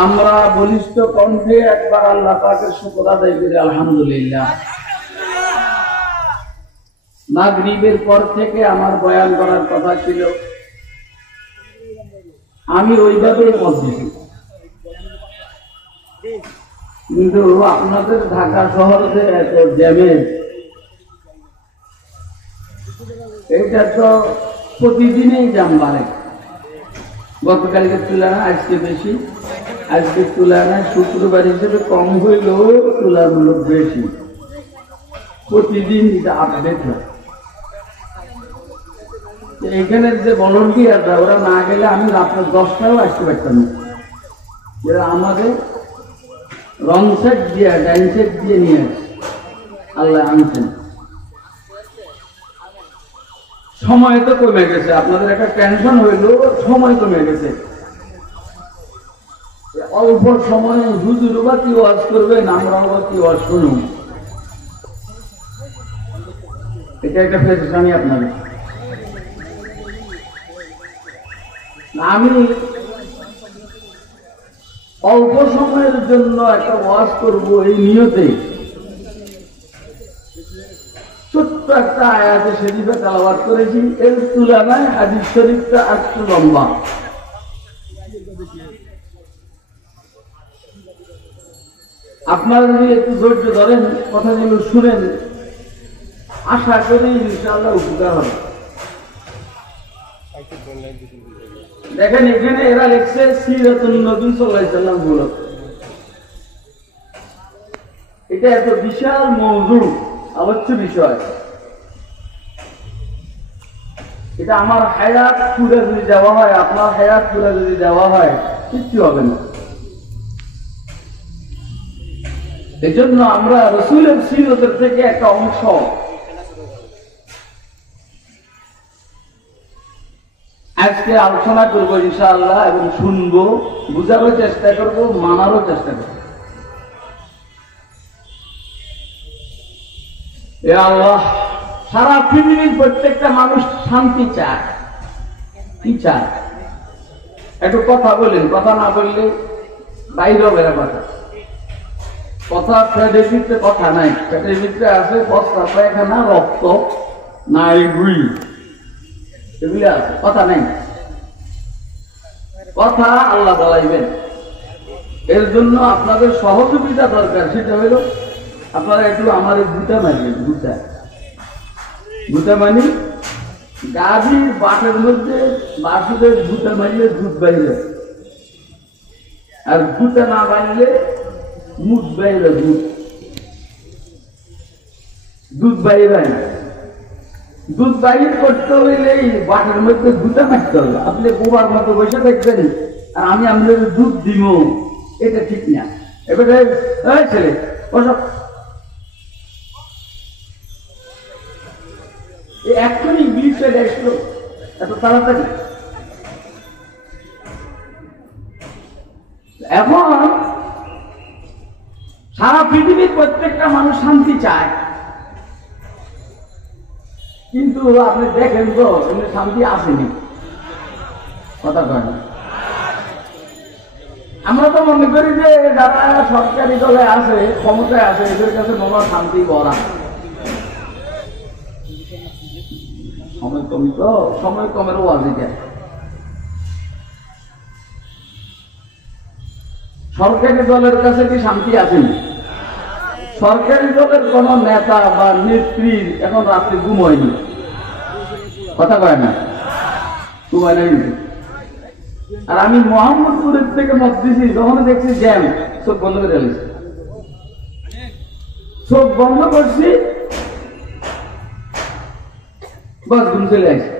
আমরা বলিষ্ঠ কণ্ঠে একবার আল্লাহ পাকের শুকর আদায় করি আলহামদুলিল্লাহ। মাগরিবের পর থেকে আমার বয়ান করার কথা ছিল, আমি ওইভাবে মত দিছি, কিন্তু আপনাদের ঢাকা শহরে এত জ্যামের, এটা তো প্রতিদিনই জ্যাম বাড়ে। গতকালকের তুলনায় আজকে বেশি, আজকের তুলনায় শুক্রবার হিসেবে কম হইলেও তুলনামূলক বেশি। প্রতিদিন এটা আপডেট হয়। এখানের যে ভলান্টিয়াররা ওরা না গেলে আমি রাত্র 10টাও আসতে পারতাম না। এরা আমাদের রং সেট দিয়ে ডাইন সেট দিয়ে নিয়ে আসে, আল্লাহ আনছেন। সময় তো কমে গেছে, আপনাদের একটা টেনশন হইল, সময় কমে গেছে। অল্প সময়ে হুজুর বা কি ওয়াজ করবেন, আমরাও বা কি ওয়াজ শুনুন, এটা একটা পেরেশানি আপনাদের। আমি অল্প সময়ের জন্য একটা ওয়াজ করব এই নিয়তে ছোট্ট একটা আয়াতে শরীফে তেলাওয়াত করেছি। এর তুলনায় হাদিস শরীফটা একটু লম্বা। আপনারা যদি একটু ধৈর্য ধরেন, কথাগুলো শুনেন, আশা করি ইনশাআল্লাহ উপকার হবে। দেখেন এখানে এরা লিখছে সিরাতুন নবী সাল্লাল্লাহু আলাইহি ওয়াসাল্লাম বলে। এটা এত বিশাল মওযু, আলোচ্য বিষয়। এটা আমার হায়াত পুরো যদি দেওয়া হয়, আপনার হায়াত পুরো যদি দেওয়া হয়, কিচ্ছু হবে না। এই জন্য আমরা রাসূলের সিরাতের থেকে একটা অংশ আজকে আলোচনা করবো ইনশাআল্লাহ, এবং শুনবো, বুঝারও চেষ্টা করব, মানারও চেষ্টা করব। এ আল্লাহ, সারা পৃথিবীর প্রত্যেকটা মানুষ শান্তি চায়। কি চায়? একটু কথা বলেন, কথা না বললে বাইরে হবে না কথা। কথা পেটের ভিতরে কথা নাই, পেটের ভিতরে আছে বস্তা, পায়খানা, রক্ত, নাই গুই, এগুলি আছে, কথা নাই। কথা আল্লাহ বলাইবেন। এর জন্য আপনাদের সহযোগিতা দরকার। সেটা হইল আপনারা একটু আমার গুটা মারবেন। গুটা গুটা মানে গাভীর বাটের মধ্যে বাসুদের গুটা মারলে দুধ বাইরে, আর গুটা না মারলে মুখ বাইরে, দুধ বাইরে না। দুধ বাইর করতে হইলে এই বাটের মধ্যে গুটা মারতে হবে। আপনি বোবার মতো বসে থাকবেন আর আমি আপনাদের দুধ দিব, এটা ঠিক না। এবারে ছেলে ওসব এক্ষুনি ইংলিশ চলে আসলো এত তাড়াতাড়ি। এখন সারা পৃথিবীর প্রত্যেকটা মানুষ শান্তি চায়, কিন্তু আপনি দেখেন তো এমনি শান্তি আসেনি। কথা কয় না। আমরা তো মনে করি যে যারা সরকারি দলে আছে, ক্ষমতায় আছে, এদের কাছে মনে হয় শান্তি ভরা। সময় কমি তো, সময় কমেরও আছে। সরকারি দলের কাছে কি শান্তি আসেনি? সরকারি দলের কোন নেতা বা নেত্রীর এখন রাত্রে ঘুম হয়নি। কথা কয় না, ঘুম হয় না কিন্তু। আর আমি মোহাম্মদপুরের থেকে মত দিছি, যখন দেখছি জ্যাম, চোখ বন্ধ করে ফেলেছি। চোখ বন্ধ করছি, বাস ঘুম চলে আসছে।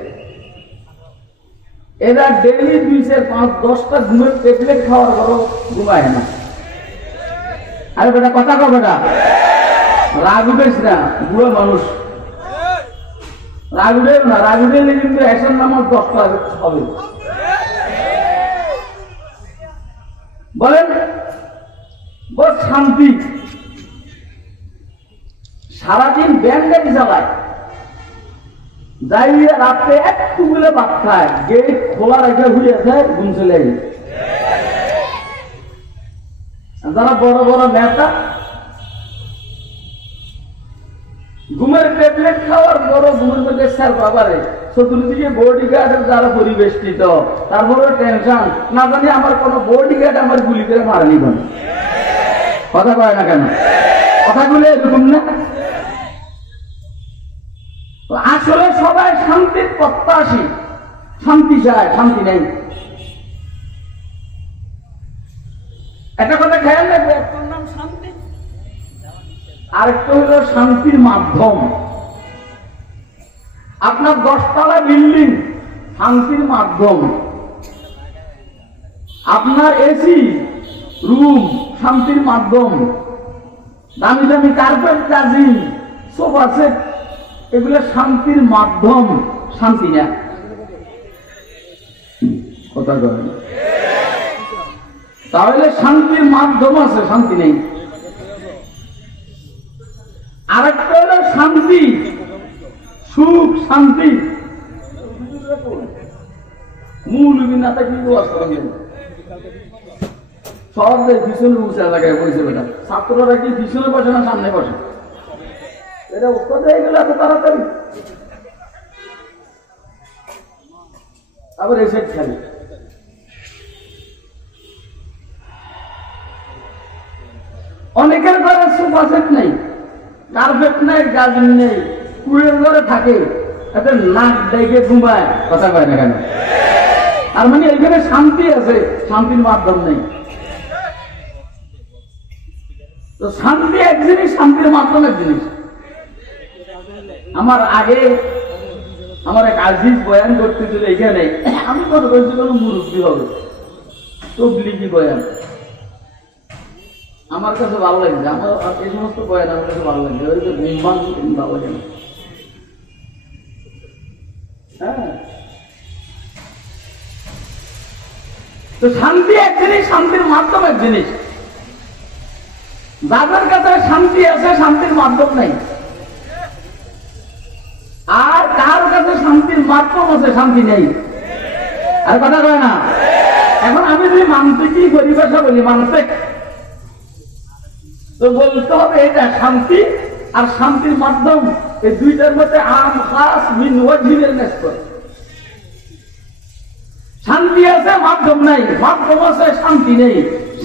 এরা ডেইলি 2-4-5-10টা ঘুমের ট্যাবলেট খাওয়ার পরও ঘুমায় না। আরে বেটা কথা কও বেটা, রাগ উঠেছ না, বুড়ো মানুষ, রাগ উঠে না। রাগ উঠেলে কিন্তু এসার নামাজ 10টা হবে। বলেন বস শান্তি। সারাদিন ব্যান্ড গাড়ি চালায়, যাই রাত্রে একটু গুলো ভাত খায়, গেট খোলা রেখে ঘুরে যায়, ঘুম চলে যায়। যারা বড় বড় নেতা ঘুমের ট্যাবলেট খাওয়ার বড় ঘুমের মধ্যে স্যার বাবারে চতুর্দিকে বডি গার্ডের যারা পরিবেষ্টিত তারপরে টেনশন না জানি আমার কোন বডি গার্ড আমার গুলি করে মারেনি কেন কথা কয় না কেন কথাগুলো এরকম না আসলে সবাই শান্তির প্রত্যাশী শান্তি চায় শান্তি নেই একটা কথা খেয়াল রাখবে একটার নাম শান্তি আরেকটা হলো শান্তির মাধ্যম আপনার 10তলা বিল্ডিং শান্তির মাধ্যম আপনার এসি রুম শান্তির মাধ্যম দামি দামি কার্পেট কাজিং সোফা সেট এগুলো শান্তির মাধ্যম শান্তি না কথা বলেন তাহলে শান্তির মাধ্যম আছে শান্তি নেই আরেকটা হলো শান্তি সুখ শান্তি মূল বিনাতে কিন্তু সহজে পিছনে উঁচা জায়গায় বসে বেটা ছাত্ররা কি পিছনে বসে না সামনে বসে এটা উত্তর হয়ে গেল এত তাড়াতাড়ি আবার এসে খালি অনেকের ঘরে সোফা সেট নেই কার্পেট নেই গাজন নেই কুড়ের ঘরে থাকে এতে নাক ডেকে ঘুমায় কথা কয় না কেন আর মানে এখানে শান্তি আছে শান্তির মাধ্যম নেই তো শান্তি এক জিনিস শান্তির মাধ্যম এক জিনিস আমার আগে আমার এক আজিজ বয়ান করতেছিল এখানে আমি কত বলছি কোনো মুরব্বী হবে তবলিগি বয়ান আমার কাছে ভালো লাগছে আমার এই সমস্ত বয়ান আমার কাছে ভালো লাগছে ওই যে ঘুম ভাঙ ভালো লাগে হ্যাঁ তো শান্তি এক জিনিস শান্তির মাধ্যম এক জিনিস যাদের কাছে শান্তি আছে শান্তির মাধ্যম নেই আর কার কাছে শান্তির মাধ্যম আছে শান্তি নেই আর কথা কয় না এখন আমি যদি মানসিকই পরিভাষা বলি মানসিক তো বলতে হবে এটা শান্তি আর শান্তির মাধ্যম এই দুইটার মধ্যে আম খাস মিন ওয়াজিবের নেস্পর শান্তি আছে মাধ্যম নাই মাধ্যম আছে শান্তি নেই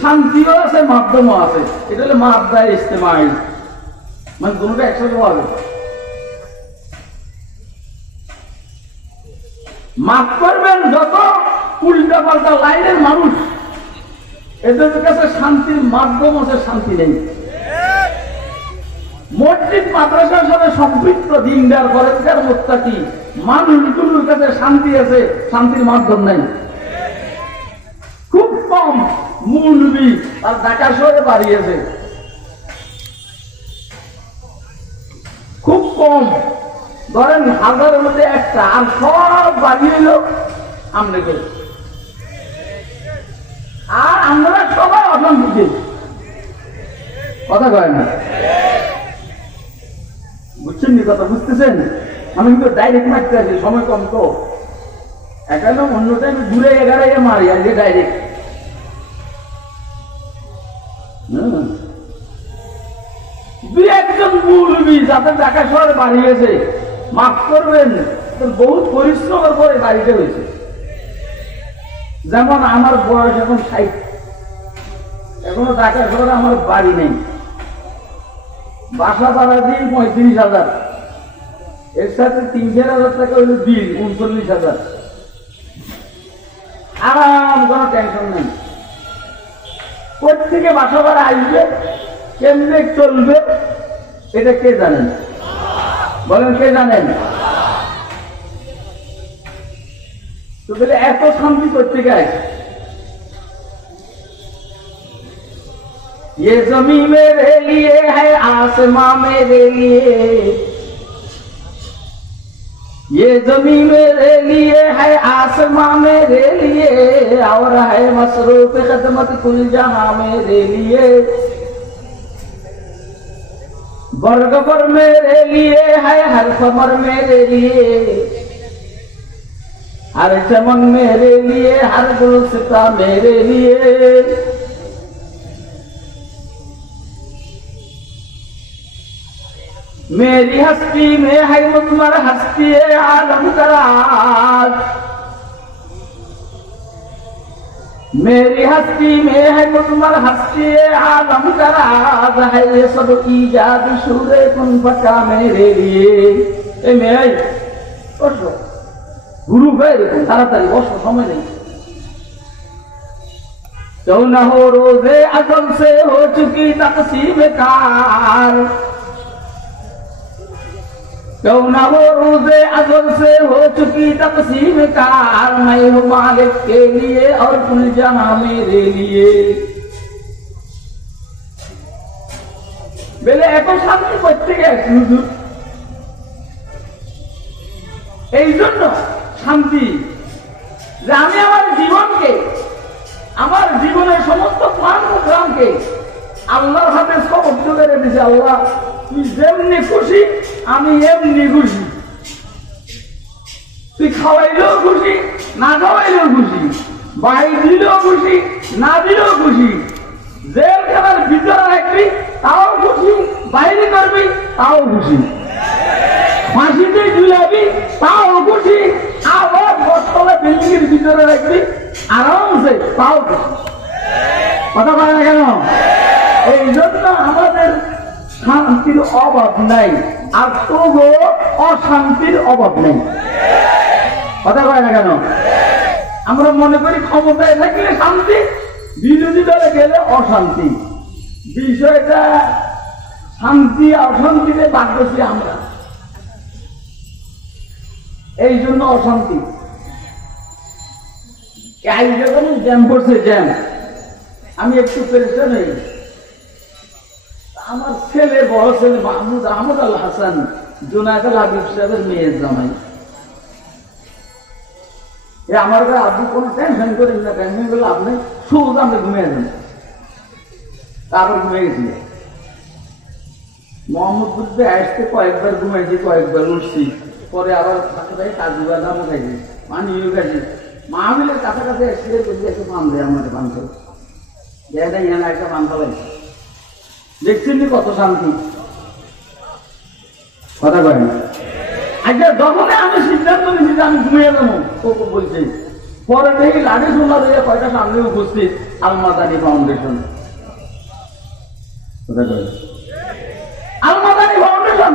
শান্তিও আছে মাধ্যমও আছে এটা হলো মাদ্দায় ইস্তেমাই মানে দুটোটা একসাথে হবে মাফ করবেন যত উল্টা পাল্টা লাইনের মানুষ এদের কাছে শান্তির মাধ্যম আছে শান্তি নেই মসজিদ মাদ্রাসার সাথে সম্পৃক্ত দিনদার পরের মুত্তাকি মানুষগুলোর কাছে শান্তি আছে শান্তির মাধ্যম নাই খুব কম মৌলবী আর ঢাকা শহরে বাড়িয়েছে খুব কম ধরেন হাজারের মধ্যে একটা আর সব বাড়িয়ে এলো আমরা করি আর আমরা সবাই অশান্তি কথা কয় না বুঝছেন নি কথা বুঝতেছেন আমি কিন্তু ডাইরেক্ট মারতে আছি সময় কম তো একান্ন অন্য টাইমে ঘুরে এগারাইয়া মারি আর যে ডাইরেক্ট দুই একজন মুরব্বী যাদের ঢাকা শহরে বাড়িয়েছে মাফ করবেন বহুত পরিশ্রমের পরে বাড়িতে হয়েছে যেমন আমার বয়স এখন 60 এখনো ঢাকা শহরে আমার বাড়ি নেই বাসা ভাড়া দিই 35,000 এর সাথে 3,000 টাকা হইল বিল 39,000 আরাম কোনো টেনশন নেই কোথেকে বাসা ভাড়া আসবে কেমনে চলবে এটা কে জানেন বলেন কে জানেন তো বলে এত শান্তি করতে গায় ये जमीन मेरे लिए है आसमां मेरे लिए ये जमीन मेरे लिए है आसमां मेरे लिए और है मसरूफ खिदमत कुल जहां मेरे लिए वर्ग पर मेरे लिए है हर खबर मेरे लिए हर चमन मेरे लिए हर गुलसिता मेरे लिए मेरी हस्ती में है मुजमर हस्ती आलम करार, मेरी हस्ती में है मुजमर हस्ती आलम करार है ये सब ईजाद शूरे कुन फका मेरे लिए। ए मेरे বসো, गुरु गए ताड़ाताड़ी बसो, समय नहीं। क्यों न हो रोजे अजल से हो चुकी तकसीम कार, क्यों न हो रोजे अजल से हो चुकी तकसीम कार, मैं हूँ मालिक के लिए और कुल जहां मेरे लिए। बेले এত শান্তি করতে গেছে হুজুর, এই জন্য শান্তি যে আমি আমার জীবনকে, আমার জীবনের সমস্ত প্রাণ প্রোগ্রামকে আল্লাহর হাতে সমর্থ করে দিয়েছে। আল্লাহ তুই যেমনি খুশি আমি এমনি খুশি, তুই খাওয়াইলেও খুশি না খাওয়াইলেও খুশি, বাড়ি দিলেও খুশি না দিলেও খুশি, জেলখানার ভিতরে রাখবি তাও খুশি, বাইরে করবি তাও খুশি, ফাঁসিতে ঝুলাবি তাও খুশি, আবার বটতলা বিল্ডিং এর ভিতরে রাখবি আরামসে তাও খুশি। কথা বলে না কেন? এই জন্য আমাদের শান্তির অভাব নাই, আর তবু অশান্তির অভাব নেই। কথা বলে না কেন? আমরা মনে করি ক্ষমতায় থাকলে শান্তি, বিরোধী দলে গেলে অশান্তি। বিষয়টা শান্তি অশান্তিতে বাদ করছি আমরা, এই জন্য অশান্তি। যখন জ্যাম করছে জ্যাম, আমি একটু পেরেশান হই। আমার ছেলে, বড় ছেলে মাহমুদ আহমদ আল হাসান, জুনায়েদ আল হাবিব সাহেবের মেয়ের জামাই, আমার আব্বু কোনো টেনশন করেন না, টেনশন করলে আপনি সোজা আমরা ঘুমিয়ে যান। তারপর ঘুমিয়ে গেছি। মোহাম্মদপুরে আসতে কয়েকবার ঘুমাইছি, কয়েকবার উঠছি, পরে আবার কাজু বাদামও খাইছি, পানিও খাইছি। মাহমিলের কাছাকাছি এসে একটু পান দেয়, আমাদের পান করে দেয়, ইয়ানা একটা পান খাওয়াই। দেখছেন কত শান্তি। কথা কয় না? আচ্ছা, যখন আমি সিদ্ধান্ত নিয়েছি যে আমি ঘুমিয়ে যাবো, ও বলছে, পরে দেখি লাঠি সোনা দিয়ে কয়টা সামনে উপস্থিত আল-মাদানী ফাউন্ডেশন। কথা কয় আল-মাদানী ফাউন্ডেশন,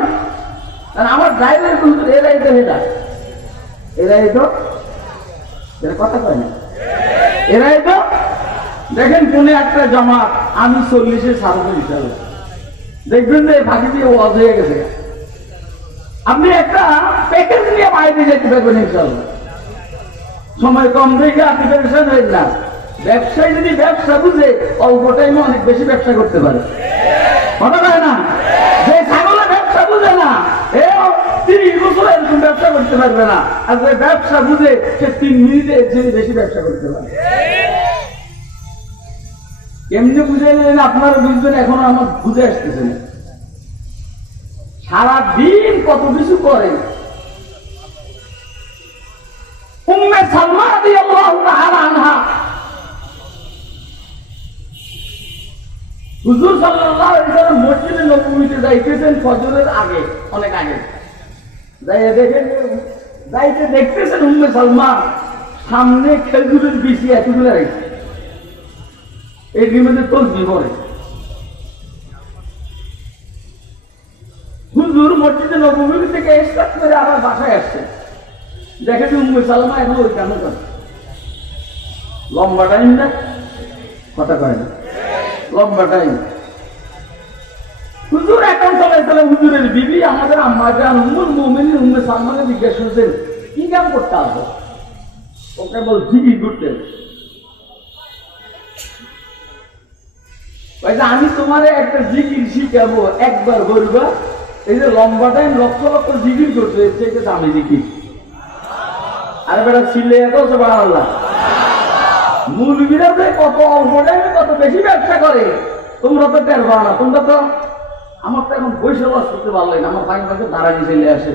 আমার ড্রাইভার কিন্তু এরাই তো, এরাই তো, কথা কয় না, এরাই তো। দেখেন কোন একটা জামাত, আমি 40-এ ছাড়বো ইনশাআল্লাহ, দেখবেন যে ফাঁকি দিয়ে ওয়াজ হয়ে গেছে। আপনি একটা প্যাকেজ নিয়ে বাইরে যেতে পারবেন ইনশাআল্লাহ। সময় কম দেখে আপনি পেরেশান হয়ে না। ব্যবসায়ী যদি ব্যবসা বুঝে অল্প টাইমে অনেক বেশি ব্যবসা করতে পারে। কথা কয় না? যে ছাগলের ব্যবসা বুঝে না, এ 30 বছর এরকম ব্যবসা করতে পারবে না। আর যে ব্যবসা বুঝে সে 3 মিনিটে এর চেয়ে বেশি ব্যবসা করতে পারে। কেমনি বুঝে নেন আপনারা বুঝবেন, এখনো আমার বুঝে আসতেছে না। সারাদিন কত কিছু করে। উম্মে সালমা রাদিয়াল্লাহু তাআলা আনহা, হুজুর সাল্লাল্লাহু আলাইহি ওয়াসাল্লাম মসজিদে নববীতে যাইতেছেন ফজরের আগে, অনেক আগে যাইয়া দেখেন, যাইতে দেখতেছেন উম্মে সালমা সামনে খেজুরের বিচি এতগুলো রাখছে, এই মধ্যে তসবিহ পড়ে। হুজুর মসজিদে নববী থেকে ইস্তাক করে আবার বাসায় আসছে, দেখে যে উম্মে সালমা এখন ওই কেন করে। লম্বা টাইম না? কথা কয় না? লম্বা টাইম। হুজুর এখন চলে চলে হুজুরের বিবি আমাদের আম্মা জান উম্মুল মুমিনিন উম্মে সালমাকে জিজ্ঞেস করছেন, কি কাম করতে আসো? ওকে বল জিজ্ঞেস করতে, আমি তোমার একটা জিকির শিখাবো, একবার বলবা। এই যে লম্বা টাইম লক্ষ লক্ষ জিকির করছে, এর চাইতে দামি জিকির। আরে বেটা ছিলে সুবহানাল্লাহ। মূলবীরা যে কত অল্প টাইমে কত বেশি ব্যবসা করে তোমরা তো টের পাও না। তোমরা তো, আমার তো এখন বৈশাখ বাস করতে ভালো লাগে না, আমার ফাইন পাশে দাঁড়ানি চলে আসে,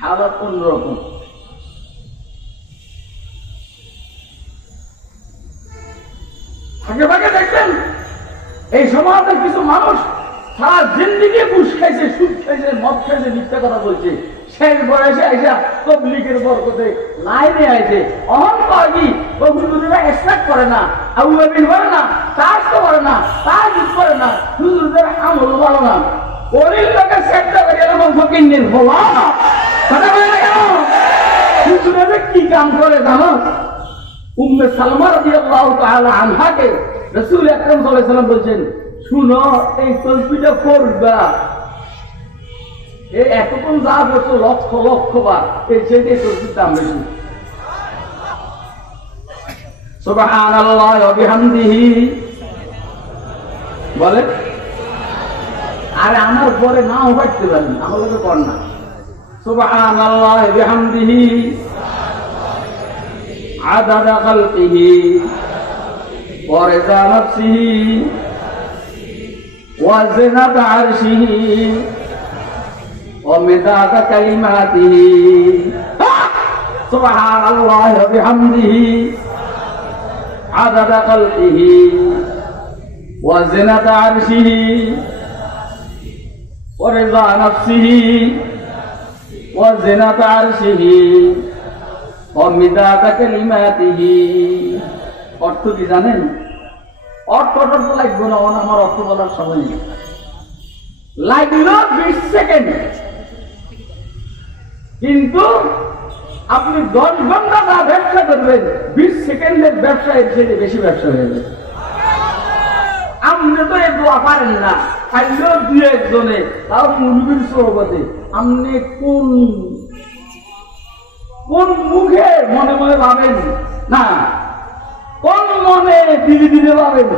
হালাত অন্যরকম। ফাঁকে ফাঁকে দেখবেন এই সমাজের কিছু মানুষ সারা জিন্দিগি ঘুষ খাইছে, সুদ খাইছে, মদ খাইছে, মিথ্যা কথা বলছে, শেষ বয়সে আইসা তবলিগের বরকতে লাইনে আইছে। অহংকার কি ও হুজুরেরা এক্সপেক্ট করে না, আবু বকর করে না, চাষ তো করে না, তাহাজ্জুদ করে না, হুজুরদের আমল ভালো না, ওরির লোকের সেটটা হয়ে গেল ফকিন্নির বলা কথা বলে না কেন? হুজুরেরা কি কাম করে জানো? উম্মে সালমা রাদিয়াল্লাহু তাআলা আনহাকে রাসূল আকরাম সাল্লাল্লাহু আলাইহি ওয়াসাল্লাম বলেন, শুনো এই তসবিহটা করবা, এই এতক্ষণ যা বলছো লক্ষ লক্ষ বার, এই সেই তসবির দাম বেশি। সুবহানাল্লাহ ওয়া বিহামদিহি বলে। আরে আমার পরে নাও পাইতে পারেন, আমার লোকে কর না। সুবহানাল্লাহ ওয়া বিহামদিহি আদাদা খালকিহি ওয়া রিদা নাফসিহি ওয়া জিনাতা আরশিহি ওয়া মিদাদা কালিমাতিহি। সুবহানাল্লাহ ওয়া বিহামদিহি আদাদা খালকিহি ওয়া জিনাতা আরশিহি ওয়া রিদা নাফসিহি ওয়া জিনাতা আরশিহি ওয়া মিদাদা কালিমাতিহি। অর্থ কি জানেন? অর্থটা তো লাগবে না, আমার অর্থ বলার সময় নেই, লাগলো 20 সেকেন্ড, কিন্তু আপনি 10 ঘন্টা যা ব্যবসা করবেন 20 সেকেন্ডের ব্যবসা এর চেয়ে বেশি ব্যবসা হয়ে যাবে। আপনি তো এ দোয়া পারেন না, খাইলেও 2-1 জনে, তাও মুরগির সোহবতে আপনি কোন মুখে মনে মনে ভাবেন না, কোন মনে ধীরে ধীরে ভাবেন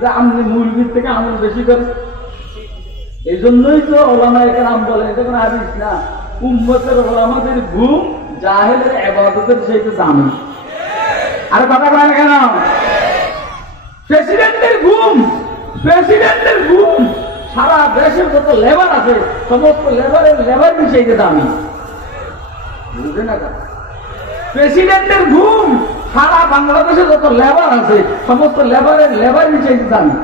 যে আপনি মুরগির থেকে আমল বেশি করেন। এই জন্যই তো ওলামায়ে কেরাম বলে, এটা কোনো হাদিস না, উম্মতের ওলামাদের ঘুম জাহেলের ইবাদতের চাইতে দামি। আরে কথা বলেন না কেন? প্রেসিডেন্টের ঘুম সারা দেশের যত লেবার আছে সমস্ত লেবার চাইতে দামি, বুঝলেন না? প্রেসিডেন্টের ঘুম সারা বাংলাদেশে যত লেবার আছে সমস্ত লেবার চাইতে দামি।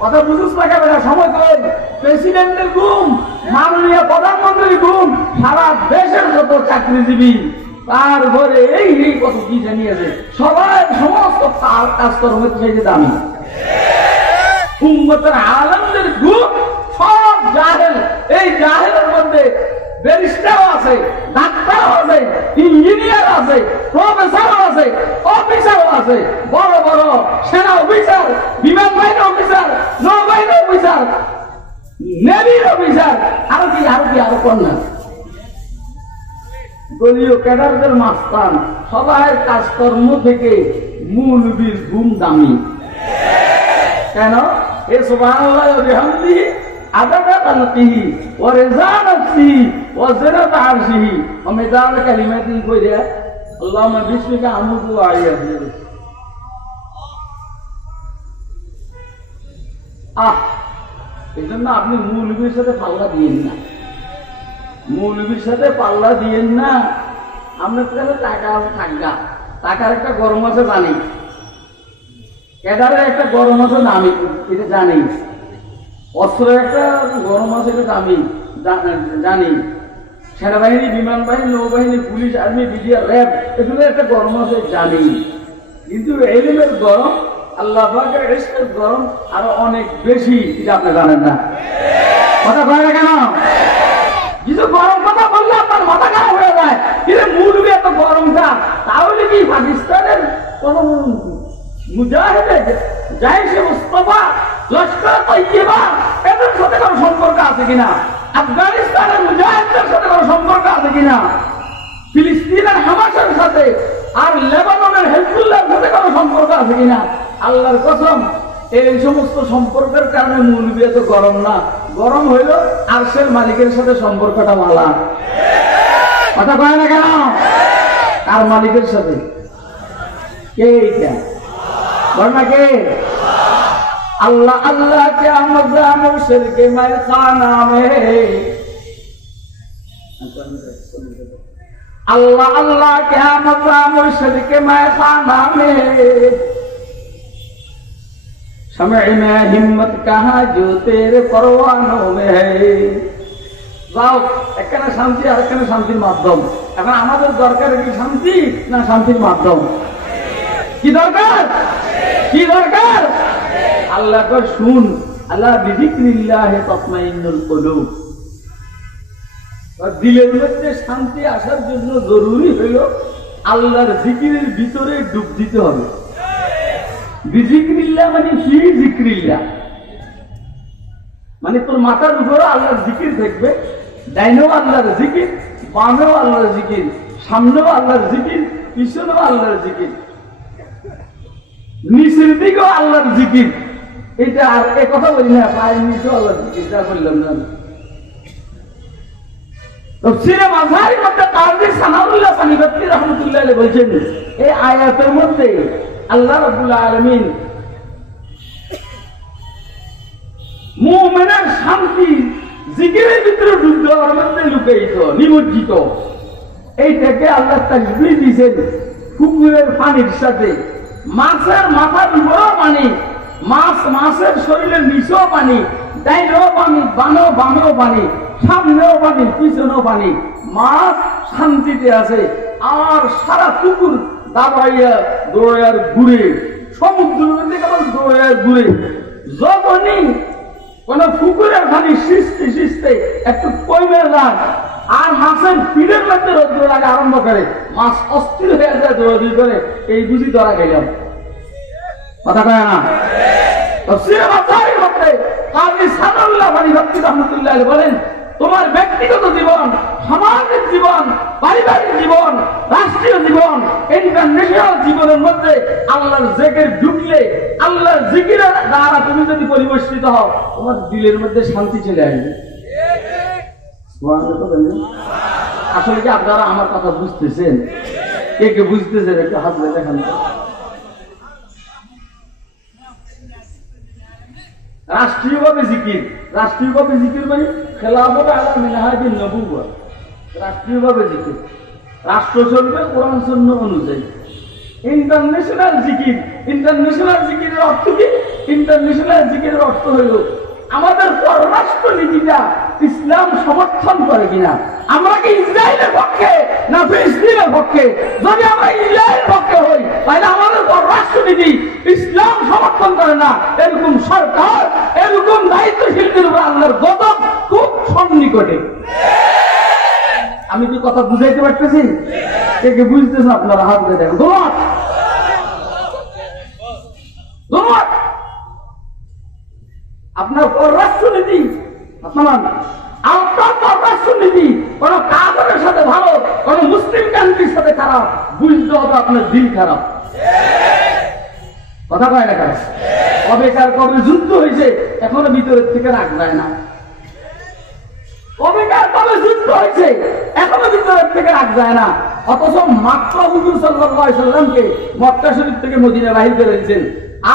কথা বুঝুস না কেন? সময় করেন। প্রেসিডেন্টের ঘুম, মাননীয় প্রধানমন্ত্রীর ঘুম, সারা দেশের যত চাকরিজীবী, তারপরে এই কত কি জানিয়েছে, সবাই সমস্ত কাজকর্মের চাইতে দামি। উম্মতের আলেমদের ঘুম সব জাহেল, এই জাহেলের মধ্যে ব্যারিস্টারও আছে, ডাক্তারও আছে, ইঞ্জিনিয়ার আছে, প্রফেসরও আছে, অফিসারও আছে, বড় বড় সেনা অফিসার, বিমান বাহিনী অফিসার, নৌবাহিনী অফিসার, নেভির অফিসার, আরো কন্যা দলীয় ক্যাডারদের মাস্তান, সবার কাজকর্ম থেকে মৌলবীর ঘুম দামি। কেন? এ সুবহানাল্লাহ ওয়া বিহামদিহি আদাদা খালকিহি ওয়া রিদা নাফসিহি ওয়া জিনাতা আরশিহি ওয়া মিদাদা কালিমাতিহি কইরা আল্লাহুম্মা বিসমিকা আমুদু ওয়া আইয়াযু। এজন্য আপনি মৌলবীর সাথে পাল্লা দিয়েন না, মৌলবীর সাথে পাল্লা দিয়েন না। আপনার কাছে টাকা আছে, টাকার একটা গরম আছে জানি, ক্যাডারের একটা গরম আছে দামি, এটা জানি, অস্ত্রের একটা গরম আছে এটা দামি জানি, সেনাবাহিনী, বিমান বাহিনী, নৌবাহিনী, পুলিশ, আর্মি, বিডিআর, র্যাব, এগুলো একটা গরম আছে জানি। কিন্তু ইলমের গরম, আল্লাহ পাকের ইশকের গরম আরো অনেক বেশি, এটা আপনি জানেন না। কথা বলে না কেন? কিছু গরম কথা বললে আপনার মাথা খারাপ হয়ে যায়। কিন্তু মৌলবী এত গরমটা, তাহলে কি পাকিস্তানের কোন মুজাহিদে জাইশে মুস্তাফা, লস্কর তৈয়বা এদের সাথে কোনো সম্পর্ক আছে কিনা? আফগানিস্তানের মুজাহিদদের সাথে কোনো সম্পর্ক আছে কিনা? ফিলিস্তিনের হামাসের সাথে আর লেবাননের হিজবুল্লাহর সাথে কোনো সম্পর্ক আছে কিনা? আল্লাহর কসম, এই সমস্ত সম্পর্কের কারণে মৌলবী এত গরম না, গরম হইল আরশের মালিকের সাথে সম্পর্কটা ভালো। কথা কয় না কেন? কার মালিকের সাথে? কে এটা? বলনা কে? अल्लाह अल्लाह क्या मजा मुर्शिद के मैं खाना में अल्लाह अल्लाह क्या मजा मुर्शिद के मैखाना में, शमअ में हिम्मत कहाँ जो तेरे परवानों में है। যাও, এখানে শান্তি আর এখানে শান্তির মাধ্যম। এখন আমাদের দরকার কি শান্তি না শান্তির মাধ্যম? কি দরকার? কি দরকার? আল্লাহ কর শুন, আল্লাহ বিযিকরিল্লাহি তাতমাইন্নুল কুলুব। দিলের মধ্যে শান্তি আসার জন্য জরুরি হইল আল্লাহর জিকিরের ভিতরে ডুব দিতে হবে। বিযিকরিল্লাহ মানে ফি যিকরিল্লাহ, মানে তোর মাথার উপরে আল্লাহর জিকির থাকবে, ডাইনেও আল্লাহর জিকির, বামেও আল্লাহর জিকির, সামনেও আল্লাহর জিকির, পিছনেও আল্লাহর জিকির, নিচের দিকেও আল্লাহর জিকির। এটা আর এ কথা বলি না, পায়ের নিচেও আল্লাহর জিকির, যা বললাম না। তাফসীরে মাযহারির মধ্যে কাজী সানাউল্লাহ পানিপত্তি রাহমাতুল্লাহ আলাইহি বলেছেন, এই আয়াতের মধ্যে আল্লাহ রাব্বুল আলামিন মুমিনের শান্তি জিকিরের ভিতরে ডুব দেওয়ার মধ্যে লুকায়িত, নিমজ্জিত। এইটাকে আল্লাহ তাসবিহ দিয়েছেন পুকুরের পানির সাথে। মাছের মাথার উপরেও পানি, মাছের শরীরের নিচেও পানি, ডাইনেও পানি, বামেও পানি, সামনেও পানি, পিছনেও পানি। মাছ শান্তিতে আছে, আর সারা পুকুর দাবাইয়া দৌড়াইয়ার ঘুরে, সমুদ্রের মধ্যে কেমন দৌড়াইয়ার ঘুরে। যখনই কোন পুকুরের পানি সিস্তে সিস্তে একটু কমে যায় আর মাছের পিঠের মধ্যে রৌদ্র লাগা আরম্ভ করে, মাছ অস্থির হয়ে যায়, দৌড়াদৌড়ি করে, এই বুঝি ধরা গেলাম। কথা কয় না? তাফসীরে মাযহারির মধ্যে কাজী সানাউল্লাহ পানিপত্তি রাহমাতুল্লাহ আলাইহি বলেন, তোমার ব্যক্তিগত জীবন, সামাজিক জীবন, পারিবারিক জীবন, রাষ্ট্রীয় জীবন, ইন্টারন্যাশনাল জীবনের মধ্যে আল্লাহর জিকির ঢুকলে, আল্লাহর জিকিরের দ্বারা তুমি যদি পরিবেষ্টিত হও, তোমার দিলের মধ্যে শান্তি চলে আসবে। আসলে কি আপনারা আমার কথা বুঝতেছেন? কে কে বুঝতেছেন একটু হাত দিয়ে দেখান। রাষ্ট্রীয়ভাবে জিকির, রাষ্ট্রীয়ভাবে জিকির মানে খেলাফত আলা মিনহাজিন নবুওয়াহ। রাষ্ট্রীয়ভাবে জিকির, রাষ্ট্র চলবে কোরআন সুন্নাহ অনুযায়ী। ইন্টারন্যাশনাল জিকির, ইন্টারন্যাশনাল জিকিরের অর্থ কি? ইন্টারন্যাশনাল জিকিরের অর্থ হইল আমাদের পররাষ্ট্র নীতিটা ইসলাম সমর্থন করে কিনা। আমরা কি ইসরায়েলের পক্ষে না ফিলিস্তিনের পক্ষে? যদি আমরা ইসরায়েলের পক্ষে হই, তাহলে আমাদের পররাষ্ট্র নীতি ইসলাম সমর্থন করে না, এরকম সরকার, এরকম দায়িত্বশীলদের উপর আল্লাহর গজব খুব সন্নিকটে। আমি কি কথা বুঝাইতে পারতেছি? কে কে বুঝতেছেন আপনারা হাত দিয়ে দেখেন। ধন্যবাদ, ধন্যবাদ। আপনার পররাষ্ট্রনীতি, আপনার পররাষ্ট্রনীতি কোন কাফেরের সাথে ভালো, কোন মুসলিম কান্ট্রির সাথে খারাপ, বুঝতে হবে আপনার দিল খারাপ। কথা কয় না? খারাপ অবেকার কবে যুদ্ধ হয়েছে, এখনো ভিতরের থেকে রাখ যায় না। অবেকার কবে যুদ্ধ হয়েছে, এখনো ভিতরের থেকে রাখ যায় না। অথচ মাত্র হুজুর সাল্লাল্লাহু আলাইহি সাল্লামকে মক্কা শরীফ থেকে মদিনা বাহির করে দিয়েছেন,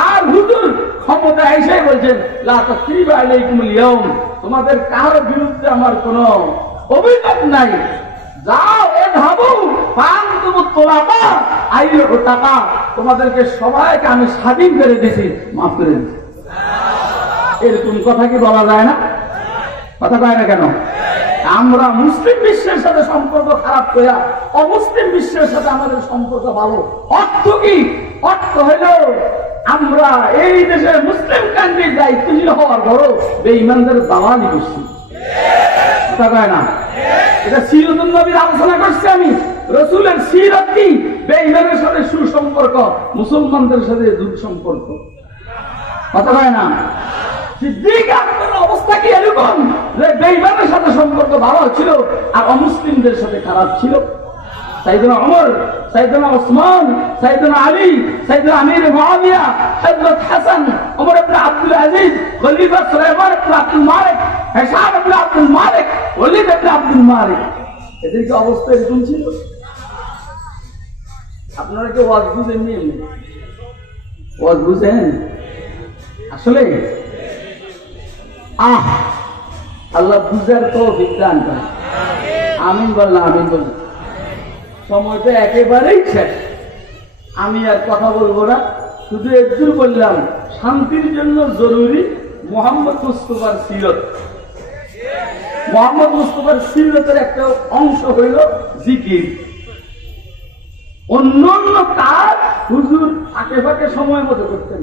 আর হুজুর ক্ষমতা এসে বলছেন লা তাসরিবা আলাইকুমুল ইয়াউম, তোমাদের কারোর বিরুদ্ধে আমার কোনো অভিযোগ নাই। যাও, এ ভাবু ফান্তুমুত তুলাবা আইল উতাকা, তোমাদেরকে সবাইকে আমি স্বাধীন করে দিয়েছি, মাফ করে দিয়েছি। এরকম কথা কি বলা যায় না? কথা কয় না কেন? আমরা মুসলিম বিশ্বের সাথে সম্পর্ক খারাপ করে অমুসলিম বিশ্বের সাথে আমাদের সম্পর্ক ভালো। অর্থ কি? অর্থ হইল আমরা এই দেশের মুসলিম কান্ট্রির দায়িত্বশীল হওয়ার বড় বেঈমানদের দালালি করছি। কথা কয় না? এটা সিরাতুন নবীর আলোচনা করছি আমি। রাসূলের সিরাত কি? বেঈমানের সাথে সুসম্পর্ক, মুসলমানদের সাথে দুঃসম্পর্ক। কথা কয় না? সিদ্দিক আকবরের অবস্থা কি এরকম যে বেঈমানের সাথে সম্পর্ক ভালো ছিল আর অমুসলিমদের সাথে খারাপ ছিল? সাইয়েদনা ওমর, সাইয়েদনা ওসমান, সাইয়েদনা আলী, সাইয়েদনা আমির মুআবিয়া, হযরত হাসান, ওমর ইবনে আব্দুল আজিজ, খলিফা সুলাইমান ইবনে Abdul Malik, Hisham ibn Abdul Malik, Walid ইবনে আব্দুল মালিক, এদের কি অবস্থা এরকম ছিল? আপনারা কি ওয়াজ বুঝেননি? ওয়াজ বুঝেন? আসলে আল্লাহ বুঝার তো বিজ্ঞান করে। আমিন বললাম, আমিন বললাম। সময় তো একেবারেই শেষ, আমি আর কথা বলবো না, শুধু একটু বললাম শান্তির জন্য জরুরি মোহাম্মদ মুস্তাফার সিরত। মোহাম্মদ মুস্তাফার সিরতের একটা অংশ হইল জিকির। অন্যান্য কাজ হুজুর ফাঁকে ফাঁকে সময় মতো করতেন,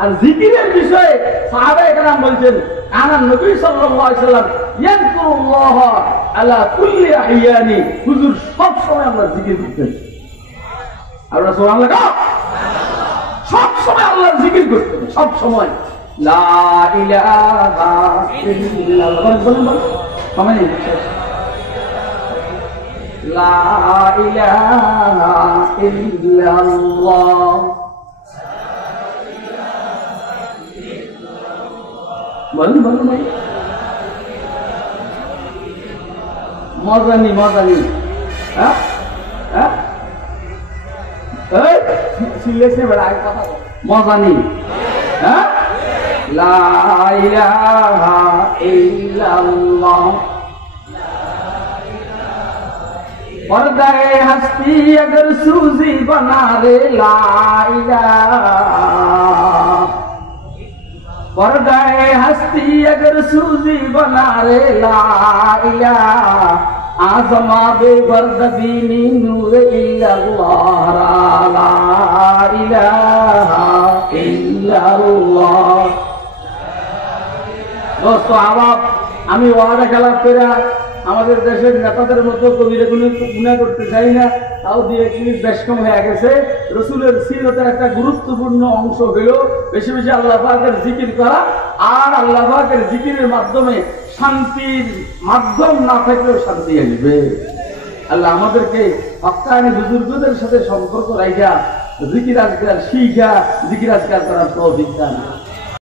আর জিকিরের বিষয়ে সাহাবায়ে কেরাম বলছেন কানা নবী সাল্লাল্লাহু আলাইহি সাল্লাম ইয়াযকুরুল্লাহ আলা কুল্লি আহইয়ানি, হুজুর সব সময় আমরা জিকির করতেন। আমরা সুবহানাল্লাহ, সব সময় আল্লাহর জিকির করতেন, সব সময় লা ইলাহা ইল্লাল্লাহ। বলুন সময় নেই, লা ইলাহা ইল্লাল্লাহ। বলুন বলুন ভাই, মজা নেই, মজা নেই। হ্যাঁ হ্যাঁ, সিরিয়াসলি বেড়া কথা, মজা নেই। হ্যাঁ, লা ইলাহা ইল্লাল্লাহ। पर्दाए हस्ती अगर सूजी बना रे ला इलाहा, पर्दाए हस्ती अगर सूजी बना रे ला इलाहा, आज़मा बे बर्दबीनी नूर इल्लल्लाह, ला इलाहा इल्लल्लाह। दोस्तों आवाब আমি ওয়াদা খেলাফ করে আমাদের দেশের নেতাদের মতো কবিরাগুলো গুণা করতে চাই না, তাও দিয়ে জিনিস বেশ কম হয়ে গেছে। রসুলের সিরতের একটা গুরুত্বপূর্ণ অংশ হইল বেশি বেশি আল্লাহ পাকের জিকির করা, আর আল্লাহ পাকের জিকিরের মাধ্যমে শান্তির মাধ্যম না থাকলেও শান্তি আসবে। আল্লাহ আমাদেরকে হক্কানি বুজুর্গদের সাথে সম্পর্ক রাখা জিকির আজকার শিখা জিকির আজকার করার তৌফিক দান।